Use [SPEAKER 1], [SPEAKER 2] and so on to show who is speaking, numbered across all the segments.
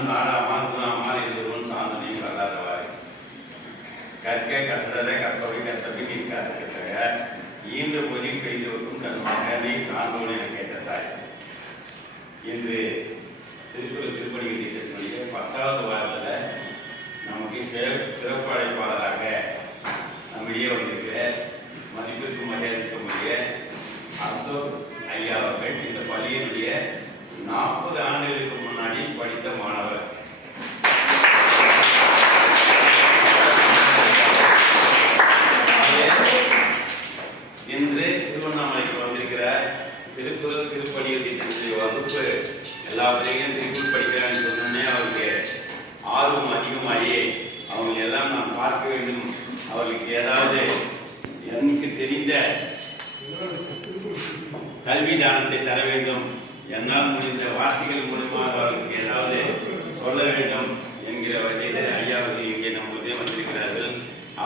[SPEAKER 1] நாளும் நாடாமா குணாமா எதிரும் சாந்தனையும் கல்லாதவாறு கற்க கசடர கற்பவை கற்பவை நிற்காத ஈந்த போதி பெய்தோட்டும் தன் மகனை சார்ந்தோடு என கேட்டதாய். இன்று திருக்குறள் திருப்பணி கட்டிய பத்தாவது வாரத்தில் நமக்கு சிறப்பு சிறப்பு அழைப்பாளராக நம்மிடையே வந்திருக்கிற மதிப்பிற்கு மரியாதைக்குரிய அசோக் ஐயா அவர்கள் இந்த பள்ளியினுடைய நாற்பது ஆண்டுகளுக்கு முன்னாடி படித்த மாணவர்.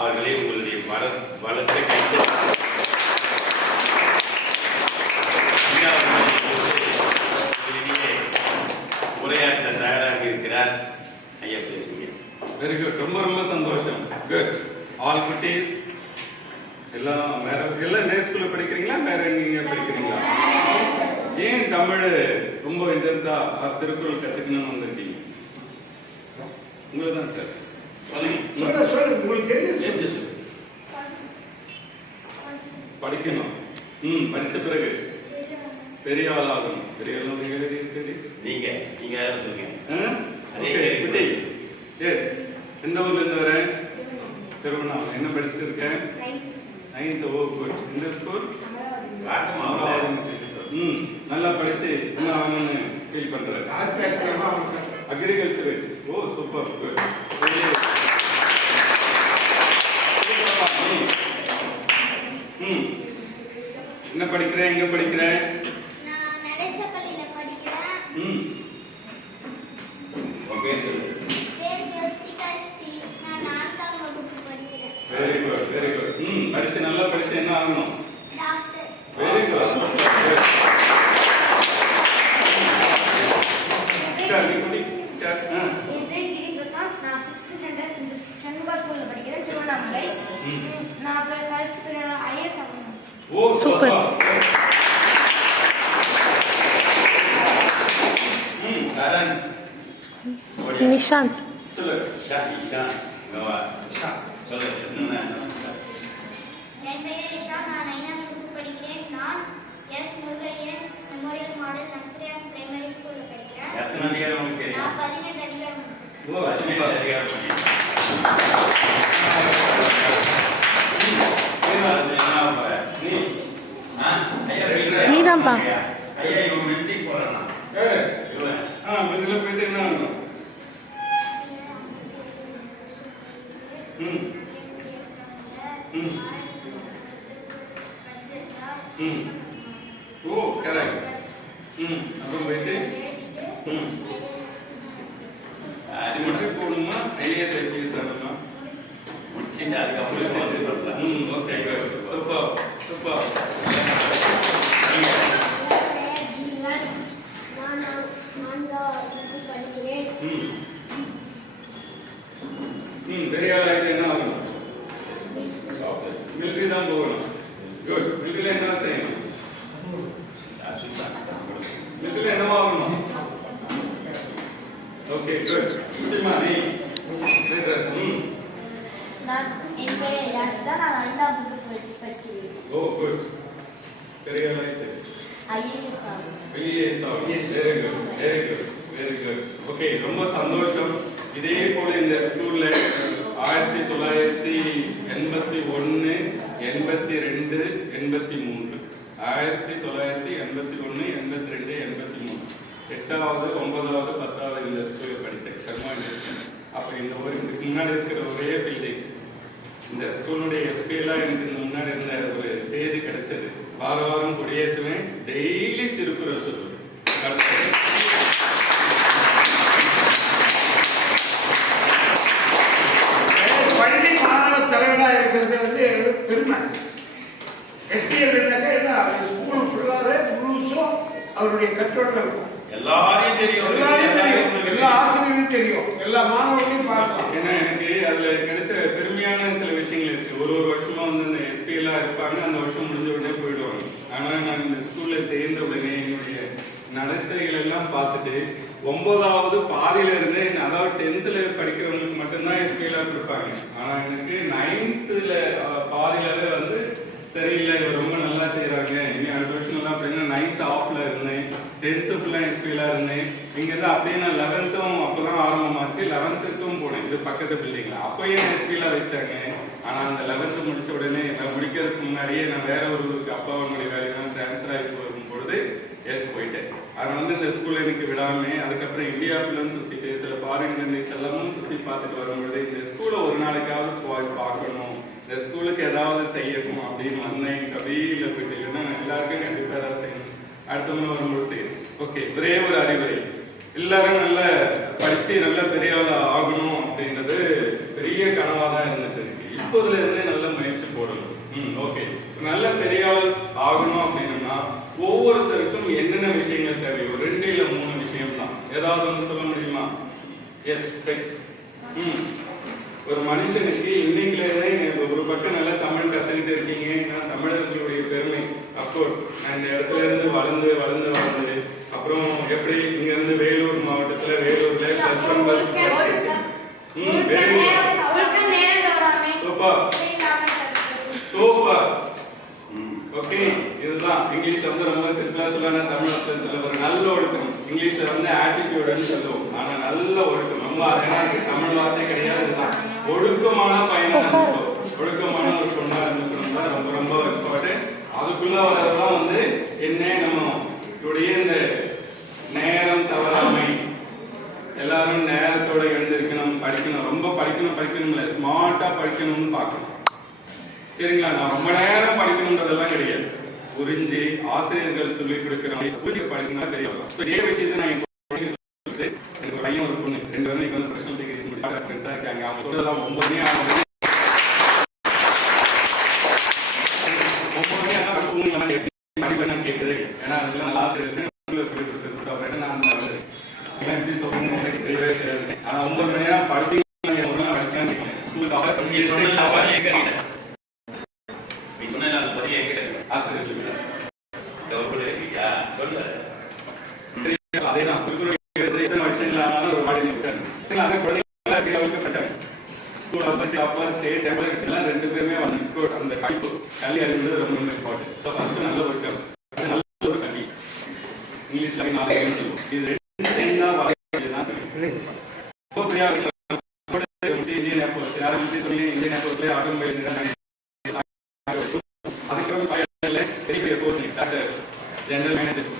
[SPEAKER 1] அவர்களே உங்களுடைய பல பலத்தை கைத்து உரையாற்ற தயாராக இருக்கிறார் ஐயா பேசுங்க
[SPEAKER 2] வெரி குட் ரொம்ப ரொம்ப சந்தோஷம். குட் ஆல் குட்டீஸ் எல்லாம் வேற எல்லாம் நேர் ஸ்கூல்ல படிக்கிறீங்களா? வேற நீங்க படிக்கிறீங்களா? ஏன் தமிழ் ரொம்ப இன்ட்ரெஸ்டா திருக்குறள் கத்துக்கணும்னு வந்திருக்கீங்க உங்களுக்கு தான் சார்
[SPEAKER 3] சொல்ல சொல்ல உங்களுக்கு தெரியும்
[SPEAKER 1] எப்படி சொல்லு?
[SPEAKER 2] படிக்கணும். ம் படிச்ச பிறகு. பெரிய ஆள் ஆகணும் பெரிய ஆள்
[SPEAKER 1] நீங்க நீங்க யாரும் சொல்லுங்க
[SPEAKER 2] எஸ் எந்த ஊர்ல இருந்து வரேன் திருவண்ணாமலை. என்ன படிச்சுட்டு இருக்கேன் நைன்த் ஓ குட் இந்த ஸ்கூல் ம் நல்லா படிச்சு என்ன ஆகணும்னு ஃபீல்
[SPEAKER 3] அவங்க
[SPEAKER 2] அக்ரிகல்ச்சர் ஓ சூப்பர் குட் ம் என்ன படிக்கிறேன்? எங்க படிக்கிறேன்?
[SPEAKER 4] நான் படிக்கிறேன்.
[SPEAKER 2] ம்.
[SPEAKER 1] ஓகே சொல்லு
[SPEAKER 4] பேர் ஸ்வஸ்திகா ஸ்ரீ. நான் நான்காம் வகுப்பு படிக்கிறேன்.
[SPEAKER 2] வெரி குட் வெரி குட் ம் படிச்சு நல்லா படிச்சு என்ன ஆகணும்?
[SPEAKER 4] டாக்டர்.
[SPEAKER 2] வெரி குட்
[SPEAKER 4] நான் படிக்கிறேன். திருவண்ணாமலை. கழிச்சு ஐஎஸ் ஆகணும்
[SPEAKER 2] ஓ சூப்பர் ம் சரண்
[SPEAKER 1] ஓடியா.
[SPEAKER 5] நிஷாந்த்.
[SPEAKER 1] இஷா, இஷா. இஷா,
[SPEAKER 4] என் பெயர் ரிஷா நான் ஐந்தாம் வகுப்பு படிக்கிறேன். நான் S Murugaiyan memorial model primary ஸ்கூல்ல படிக்கிறேன். நான் பதினெட்டு அதிகாரம்
[SPEAKER 5] நீதான்ப்பா.
[SPEAKER 1] ஐயா, ஐயா, இவன் மெட்ரிக் போறானா?
[SPEAKER 2] ம் ம் ம் ஓ கரெக்ட் ம் அப்புறம் போயிட்டு ம்
[SPEAKER 1] அது
[SPEAKER 2] அது
[SPEAKER 1] மட்டும்
[SPEAKER 2] மட்டும் போகணுமா ஐஏஎஸ் ஐபிஎஸ் ஆகணுமா
[SPEAKER 1] முடிச்சுட்டு அதுக்கப்புறம் வந்து பண்ணலாம்.
[SPEAKER 2] ம் ஓகே குட் சூப்பர் சூப்பர்
[SPEAKER 4] நான் நான்காவது வகுப்பு படிக்கிறேன்
[SPEAKER 2] ம் ம் பெரிய ஆளாயிட்டு என்ன ஆகணும் மிலிட்ரி தான் போகணும் குட் மிலிட்ரியில் என்ன செய்யணும்
[SPEAKER 1] அசுத்தம்.
[SPEAKER 2] மிலிட்ரியில் என்னவா ஆகணும் ஓகே குட் முக்கியமா நீ leaders, ம்
[SPEAKER 4] நான் என் பெயர் யாஷிதா நான் ஐந்தாம் வகுப்பு படிக்கிறேன்
[SPEAKER 2] ஓ குட் பெரிய ஆளாயிட்டு
[SPEAKER 4] ஐஏஎஸ் ஆகும்
[SPEAKER 2] ஐஏஎஸ் ஆகும் very good very good very good okay ரொம்ப சந்தோஷம் இதே போல இந்த ஸ்கூல்ல ஆயிரத்தி தொள்ளாயிரத்தி எண்பத்தி ஒன்று எண்பத்தி ரெண்டு எண்பத்தி மூன்று. ஆயிரத்தி தொள்ளாயிரத்தி எண்பத்தி ஒன்று எண்பத்தி ரெண்டு எண்பத்தி மூணு எட்டாவது ஒன்பதாவது பத்தாவது இந்த ஸ்கூலில் படித்தேன். சர்மா அப்போ இந்த ஒரு இதுக்கு முன்னாடி இருக்கிற ஒரே பில்டிங் இந்த ஸ்கூலுடைய எஸ்பி எல்லாம் எனக்கு இந்த முன்னாடி இருந்த ஒரு ஸ்டேஜ் கிடைச்சது. வார வாரம் கொடியேற்றுவேன். டெய்லி திருக்குறள் சொல்லுவேன்
[SPEAKER 3] பள்ளி மாணவ தலைவராக இருக்கிறது வந்து பெருமை எஸ்பிஎல் ஸ்கூல் ஃபுல்லாகவே முழுசும் அவருடைய கட்டுரையில் இருக்கும்.
[SPEAKER 1] எல்லாரையும் தெரியும்.
[SPEAKER 3] எல்லாரும் தெரியும். எல்லா எல்லாருக்கும் தெரியும். எல்லா மாணவர்களையும் பார்க்கலாம்.
[SPEAKER 2] ஏன்னா எனக்கு அதுல கிடைச்ச பெருமையான சில விஷயங்கள் இருக்கு. ஒரு ஒரு வருஷமா வந்து இந்த எஸ்பி எல்லாம் இருப்பாங்க. அந்த வருஷம் முடிஞ்ச உடனே போயிடுவாங்க. ஆனா நான் இந்த ஸ்கூல்ல சேர்ந்த உடனே என்னுடைய நடத்தைகள் எல்லாம் பார்த்துட்டு ஒன்பதாவது பாதியில இருந்து அதாவது டென்த்ல படிக்கிறவங்களுக்கு மட்டும்தான் எஸ்பி எல்லாம் கொடுப்பாங்க. ஆனா எனக்கு நைன்த்துல பாதியிலவே வந்து சரியில்லை இவர் ரொம்ப நல்லா செய்கிறாங்க இனி அடுத்த வருஷம் நல்லா அப்படின்னா நைன்த் ஆஃபில் இருந்தேன். டென்த்து ஃபுல்லாக எஸ்பியில் இருந்தேன். இங்கேருந்து அப்படியே நான் லெவன்த்தும் அப்போதான் ஆரம்பமாச்சு. லெவன்த்துக்கும் போனேன். இது பக்கத்து பில்டிங்ல அப்பயும் எஸ்பியில் வச்சாங்க. ஆனால் அந்த லெவன்த்து முடித்த உடனே நான் முடிக்கிறதுக்கு முன்னாடியே நான் வேற ஒரு ஊருக்கு அப்பா அப்பாவனுடைய வேலையெல்லாம் ட்ரான்ஸ்ஃபர் ஆகி போகும் பொழுது ஏசு போயிட்டேன். அதனால வந்து இந்த ஸ்கூலில் எனக்கு விடாமல் அதுக்கப்புறம் இந்தியா சுற்றிட்டு சில ஃபாரின் கண்ட்ரிஸ் எல்லாமும் சுற்றி பார்த்துட்டு வரும்பொழுது இந்த ஸ்கூலை ஒரு நாளைக்காவது போய் பார்க்கணும். இந்த ஸ்கூலுக்கு ஏதாவது செய்யணும் அப்படின்னு வந்தேன். கவியில போயிட்டு இல்லைன்னா எல்லாருக்கும் கண்டிப்பாக ஏதாவது செய்யணும். அடுத்தவங்க வரும்பொழுது ஓகே ஒரே ஒரு அறிவுரை. எல்லாரும் நல்ல படிச்சு நல்ல பெரிய ஆகணும் அப்படின்றது பெரிய கனவாக தான் இருந்துச்சு இப்போதுல இருந்தே நல்ல முயற்சி போடணும். ம் ஓகே. நல்ல பெரியவள் ஆகணும் அப்படின்னா ஒவ்வொருத்தருக்கும் என்னென்ன விஷயங்கள் தேவை? ஒரு ரெண்டு இல்லை மூணு விஷயம் தான் ஏதாவது ஒன்று சொல்ல முடியுமா? எஸ் டெக்ஸ் ம். ஒரு மனுஷனுக்கு இன்னைக்குலேயே பக்கம் நல்லா தமிழ் கத்துக்கிட்டு இருக்கீங்கன்னா தமிழர்களுடைய பெருமை அப்கோர்ஸ் நான் இந்த இடத்துல இருந்து வளர்ந்து வளர்ந்து வளர்ந்து. அப்புறம் எப்படி இங்க இருந்து வேலூர் மாவட்டத்துல வேலூர்ல பிளஸ் ஒன் பிளஸ் ம் வெரி சூப்பர் சூப்பர் ஓகே இதுதான். இங்கிலீஷ்ல வந்து ரொம்ப சிம்பிளா சொல்லலாம் தமிழ் ஒரு நல்ல ஒழுக்கம். இங்கிலீஷ்ல வந்து ஆட்டிடியூட்னு சொல்லுவோம். ஆனா நல்ல ஒழுக்கம். ரொம்ப தமிழ் வார்த்தை கிடையாது ஒழுக்கமான இருக்கணும் ஒழுக்கமான ஒரு பொண்ணா இருந்துக்கணும் தான் ரொம்ப ரொம்ப இம்பார்ட்டன்ட் அதுக்குள்ள வரதான் வந்து என்ன நம்ம இவருடைய இந்த நேரம் தவறாமை. எல்லாரும் நேரத்தோட எழுந்திருக்கணும் படிக்கணும். ரொம்ப படிக்கணும் படிக்கணும் இல்லை ஸ்மார்ட்டா படிக்கணும்னு பார்க்கணும். சரிங்களா? நான் ரொம்ப நேரம் படிக்கணுன்றதெல்லாம் கிடையாது. புரிஞ்சு ஆசிரியர்கள் சொல்லி கொடுக்குறாங்க புரிஞ்சு படிக்கணும் தெரியும் So, இதே விஷயத்தை நான் எனக்கு பையன் ஒரு பொண்ணு ரெண்டு பேரும் இங்க வந்து பிரச்சனை டிகிரி முடிச்சு இருக்காங்க. அவங்க சொல்லலாம் ஒன்பது மணி ஒன்பது மணி ஆனா தூங்கி வந்து எப்படி படிப்பேன்னு கேட்டது ஏன்னா அதெல்லாம் நல்லா ஆசிரியர்கள் சொல்லி கொடுத்துருக்கு அப்புறம் நான் வந்து எல்லாம் எப்படி சொல்றேன்னு எனக்கு தெரியவே தெரியாது ஆனா ஒன்பது மணி நேரம் படிப்பீங்க ஒரு நாள் படிச்சேன்னு ஸ்கூலுக்கு
[SPEAKER 1] நீ சொன்ன வரி எங்க கிட்ட நீ சொன்ன அந்த வரி எங்க கிட்ட
[SPEAKER 2] ஆசிரியர் சொல்லுங்க
[SPEAKER 1] கவர்மெண்ட் இருக்கீங்க சொல்லு
[SPEAKER 2] அதேதான் திருக்குறள் எழுதுறது எத்தனை வருஷங்கள் ஆனாலும் ஒரு பாடி நிற்கிறாங்க அந்த குழந்தைங்க அப்படி வளர்க்கப்பட்டாங்க ஸ்கூல் அப்பசி அப்பா ஸ்டேட் டெவலப் எல்லாம் ரெண்டு பேருமே வந்து இப்போ அந்த படிப்பு கல்வி அறிவுறது ரொம்ப ரொம்ப இம்பார்ட்டன்ட் ஸோ ஃபர்ஸ்ட் நல்ல ஒர்க்கம் அது நல்ல ஒரு கல்வி இங்கிலீஷ்ல நாலு பேரும் சொல்லுவோம் இது ரெண்டு சேர்ந்தா வளர்க்கலாம் ரொம்ப பெரிய ஆளுங்க கூட இந்தியன் ஏர்போர்ட் யாரும் சொல்லி இந்தியன் ஏர்போர்ட்ல ஆட்டோமொபைல் அதுக்கப்புறம் பயனில்லை பெரிய பெரிய கோர்ஸ் ஜெனரல் மேனேஜர்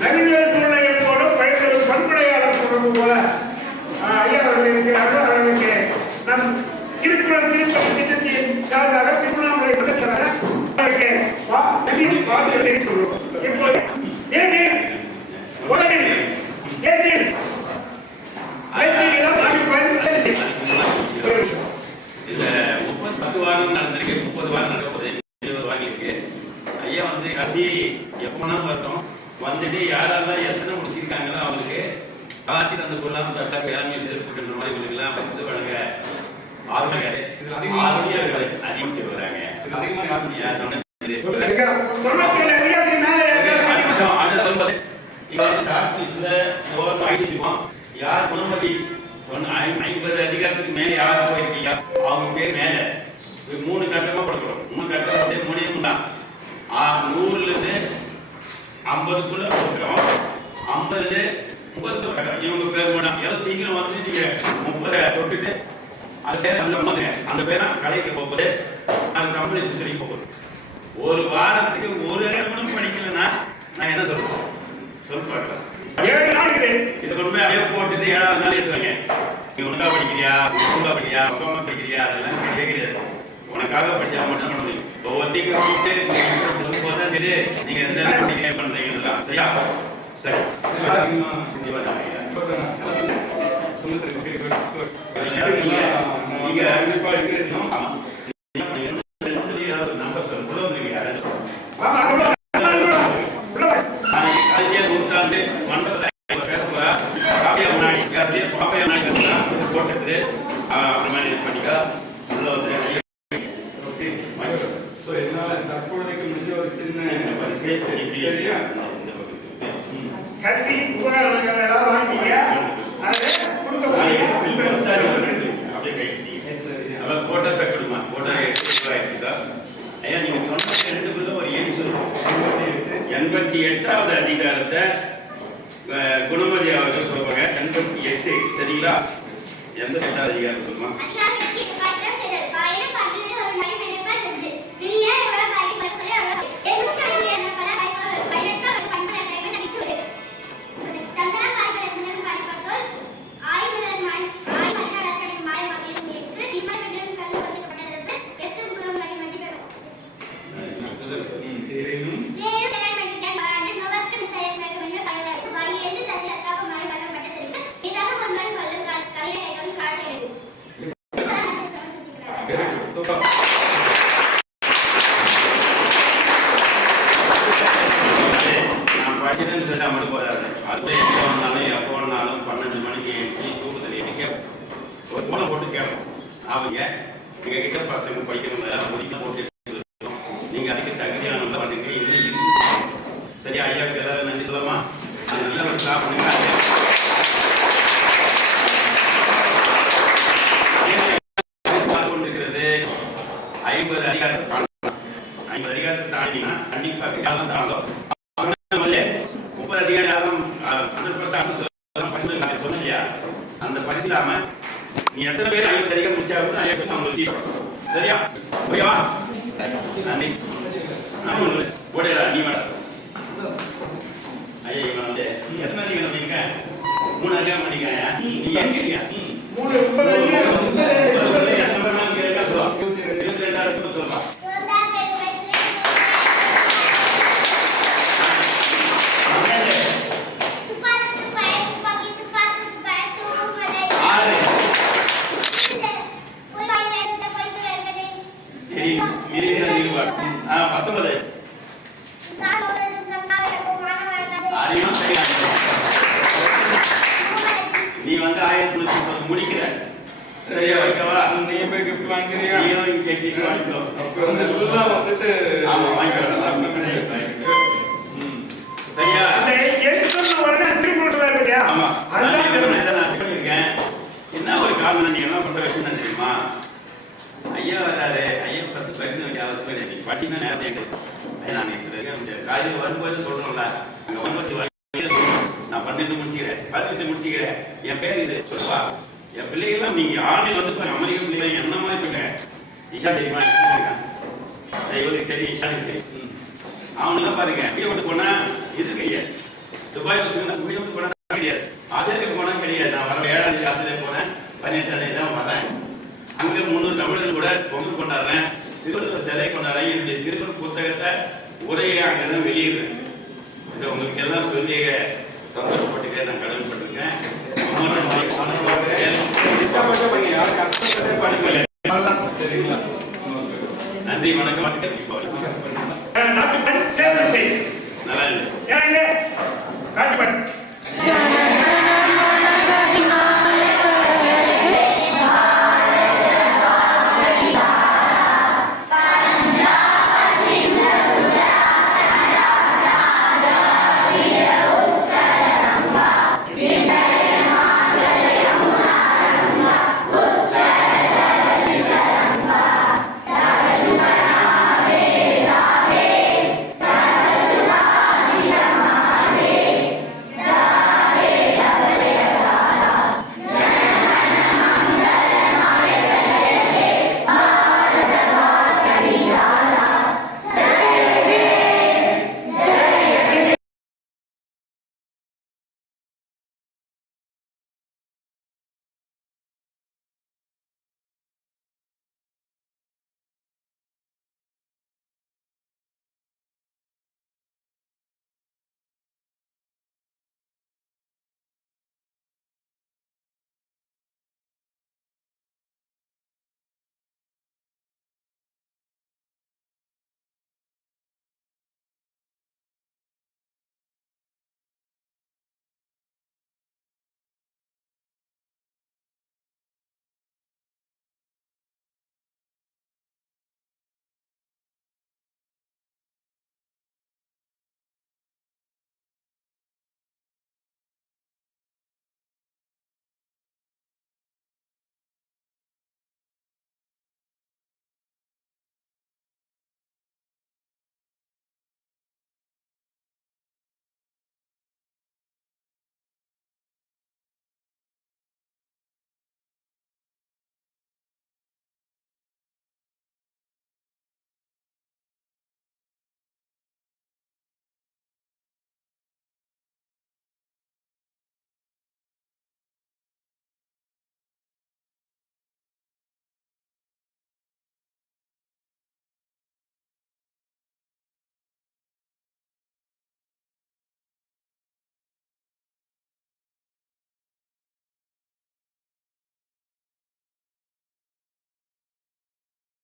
[SPEAKER 3] நவீனத்துள்ள போல பயன்பெறும் பண்புடையாளர் தொடர்பு போல ஐயா அவர்கள் இருக்கிறார்கள். அவர்களுக்கு நம் திருக்குறள் திருப்பதி திட்டத்தின் சார்பாக திருவண்ணாமலை இப்போது உலகில் ஏனெனில் ஐசியிடம் நாங்கள் பயன்படுத்தி ஒரு நிமிஷம்.
[SPEAKER 1] இந்த முப்பது பத்து வாரம் நடந்திருக்கு முப்பது வாரம் நடக்க போகுது இருபது வாங்கியிருக்கு ஐயா வந்து கடைசி எப்போனா வரட்டும் வந்துட்டு யாரெல்லாம் எத்தனை முடிச்சிருக்காங்களோ அவங்களுக்கு காட்டி தந்து கொள்ளாம தட்டாக்கு இறங்கி செருப்பு கட்டுற மாதிரி இவங்களுக்குலாம் பரிசு வழங்க ஆசிரியர்களை அதிகமா
[SPEAKER 2] யாரும்
[SPEAKER 1] யார் குணமதி? ஐம்பது அதிகாரத்துக்கு மேல யார் போயிருக்கீங்க? அவங்க பேர் மேல இது மூணு கட்டமா கொடுக்கணும் மூணு கட்டம் வந்து முடியும் தான் நூறுல இருந்து ஐம்பதுக்குள்ள கொடுக்குறோம் ஐம்பதுல முப்பது கட்டம் இவங்க பேர் மூணாம் எவ்வளவு சீக்கிரம் வந்து நீங்க முப்பதை தொட்டுட்டு பேர் அந்த பேரா கடைக்கு போகுது அது கம்பெனி கடைக்கு போகுது ஒரு வாரத்துக்கு ஒரு நிமிடம் படிக்கலன்னா நான் என்ன சொல்றேன் சொல் பார்க்கலாம்
[SPEAKER 3] ஏழு நாள் இருக்குது
[SPEAKER 1] இதை கொண்டு போய் அப்படியே போட்டுட்டு ஏழாவது நாள் எடுத்துவாங்க நீ ஒன்றா படிக்கிறியா? ஒன்றா படிக்கிறியா? பக்கமா படிக்கிறியா? அதெல்லாம் கிடையவே கிடையாது. உனக்காக படிச்சா மட்டும் பண்ண முடியும். ஒவ்வொருத்தையும் கூப்பிட்டு நீங்க தான் தெரியுது. எந்த நேரம் நீங்க பண்றீங்கன்னா சரியா? சரி.
[SPEAKER 2] இதுல அதிகமா
[SPEAKER 1] கண்டிப்பா தான் ஐயா.
[SPEAKER 2] சுமந்திரி, okay, good, good.
[SPEAKER 1] நீங்க நீங்க
[SPEAKER 2] கண்டிப்பா encourage பண்ணணும்.
[SPEAKER 1] ஆமா. நீங்க ரெண்டு பேரும் நம்பர் சொல்லுங்க. உள்ள வந்துருவீங்க.
[SPEAKER 3] ஆமா உள்ள வா, உள்ள வா, உள்ள வா.
[SPEAKER 1] அதே நூற்றாண்டு மண்டபத்தை பேச போறா காவியா முன்னாடி அதே பாப்பையா முன்னாடி பேசுறா இது போட்டுட்டு அப்புறமா இது பண்ணிக்கா உள்ள வந்து
[SPEAKER 2] Okay. So, என்னால தற்போதைக்கு முடிஞ்ச ஒரு சின்ன
[SPEAKER 1] சரியா
[SPEAKER 3] கல்வி உபகரணங்கள் ஏதாவது வாங்கிக்க அதை கொடுக்க போறீங்க
[SPEAKER 1] அப்படியே கை அவ போட்டோ கொடுமா போட்டோ எடுத்து ஆயிடுச்சுக்கா ஐயா நீங்க சொன்ன ரெண்டுக்குள்ள ஒரு ஏன் சொல்லுவோம் எண்பத்தி எட்டாவது அதிகாரத்தை குணமதி அவர்கள் சொல்லுவாங்க. எண்பத்தி எட்டு சரிங்களா? எண்பத்தி எட்டாவது அதிகாரம் சொல்லுமா?
[SPEAKER 5] ஒரு
[SPEAKER 1] போட்டு கேட்போம். அவங்க எங்க கிட்ட பசங்க படிக்கணும் எல்லாம் முடிக்க போட்டு இருக்கோம். நீங்க அதுக்கு தகுதியானவங்க வந்துங்க இன்னும் இருக்கு சரியா ஐயாவுக்கு ஏதாவது நன்றி சொல்லமா அது நல்ல ஒரு ஸ்டாப் பண்ணுங்க ஸ்டாப் கொண்டிருக்கிறது ஐம்பது அதிகாரத்தை தாண்டணும். ஐம்பது அதிகாரத்தை தாண்டினா கண்டிப்பா யாரும் தாண்டும் முதல்ல முப்பது அதிகாரி யாரும் ஹண்ட்ரட் பர்சன்ட் நான் சொன்னேன் இல்லையா அந்த பரிசு இல்லாம நீ எத்தனை பேர் ஐம்பது அதிகாரம் முடிச்சாலும் ஐயா பேர் அவங்க தீரும் சரியா? ஓகேவா நன்றி நான் ஒண்ணு ஓடையா நீ வேடா ஐயா இவன் வந்து எத்தனை அதிகாரம் நம்பிங்க மூணு அறியா மாட்டீங்க நீ ஏன் கேட்கியா
[SPEAKER 3] மூணு முப்பது அதிகாரம், முப்பது
[SPEAKER 1] எத்தனை பேர் மேல கேட்கா சொல்லலாம் இருபத்தி ரெண்டாயிரம் சொல்லலாம்
[SPEAKER 5] யோர்தான் பெருவெளியிலே துப்பாக்கி துப்பாக்கி துப்பாக்கி துப்பாக்கி துப்பாக்கி தூமலை
[SPEAKER 1] ஆறு
[SPEAKER 5] போய் வாயில இருந்த போய் வருவது
[SPEAKER 1] சரி இருபது இருபது ஆ பத்தொன்பது
[SPEAKER 5] சாலோடும் சங்காவிடமும்
[SPEAKER 1] நீ வந்து ஆயிரத்தி தொள்ளாயிரத்தி முப்பது முடிக்கிற சரியா வைக்கவா
[SPEAKER 2] நீ போய் gift வாங்குறியா?
[SPEAKER 1] இங்க வாங்கிக்கோ
[SPEAKER 2] அப்ப வந்து எல்லாம் வந்துட்டு
[SPEAKER 1] ஆமா, வாங்கிக்கலாம்.
[SPEAKER 2] ம்.
[SPEAKER 1] சரியா
[SPEAKER 3] அந்த உடனே திருப்பி
[SPEAKER 1] ஆமா நான் நான் என்ன ஒரு காரணம் நீங்க என்ன பண்ற விஷயம் தெரியுமா ஐயா வராரு ஐயா பத்து அவசியம் இல்லை நீங்க படிச்சீங்கன்னா நேரம் எங்க ஐயா நான் இது காலையில் வரும்போது சொல்றோம்ல. அங்க வரும்போது நான் பன்னெண்டு முடிச்சுக்கிறேன். பதினெட்டு முடிச்சுக்கிறேன். என் பேர் இது. சொல்லுவா என் பிள்ளைகள்லாம் நீங்க ஆணில் வந்து பாருங்க. அமெரிக்க பிள்ளைங்க என்ன மாதிரி பிள்ளை இஷா தெரியுமா? இவருக்கு தெரியும். இஷானுக்கு தெரியும். அவனெல்லாம் பாருங்க. வீடு விட்டு போனா இது கிடையாது. துபாய் பசங்க வீடு போனா கிடையாது. ஆசிரியருக்கு போனா கிடையாது. நான் வர ஏழாம் தேதி ஆசிரியர் போனேன் பதினெட்டாம் தேதி தான் வரேன் அங்க முன்னூறு தமிழர்கள் கூட பொங்கல் கொண்டாடுறேன். திருவள்ளுவர் சிலை கொண்டாடுறேன் என்னுடைய திருவள்ளுவர் புத்தகத்தை உரையை அங்கதான் வெளியிடுறேன். இதை உங்களுக்கு எல்லாம் சொல்லி சந்தோஷப்பட்டுக்க நான் கடமைப்பட்டிருக்கேன். ரொம்ப நன்றி. வணக்கம்.
[SPEAKER 3] அஹ் நாட்டுப்பண் சேர்ந்து செய்.
[SPEAKER 1] நல்லா இல்லை
[SPEAKER 4] ஜனன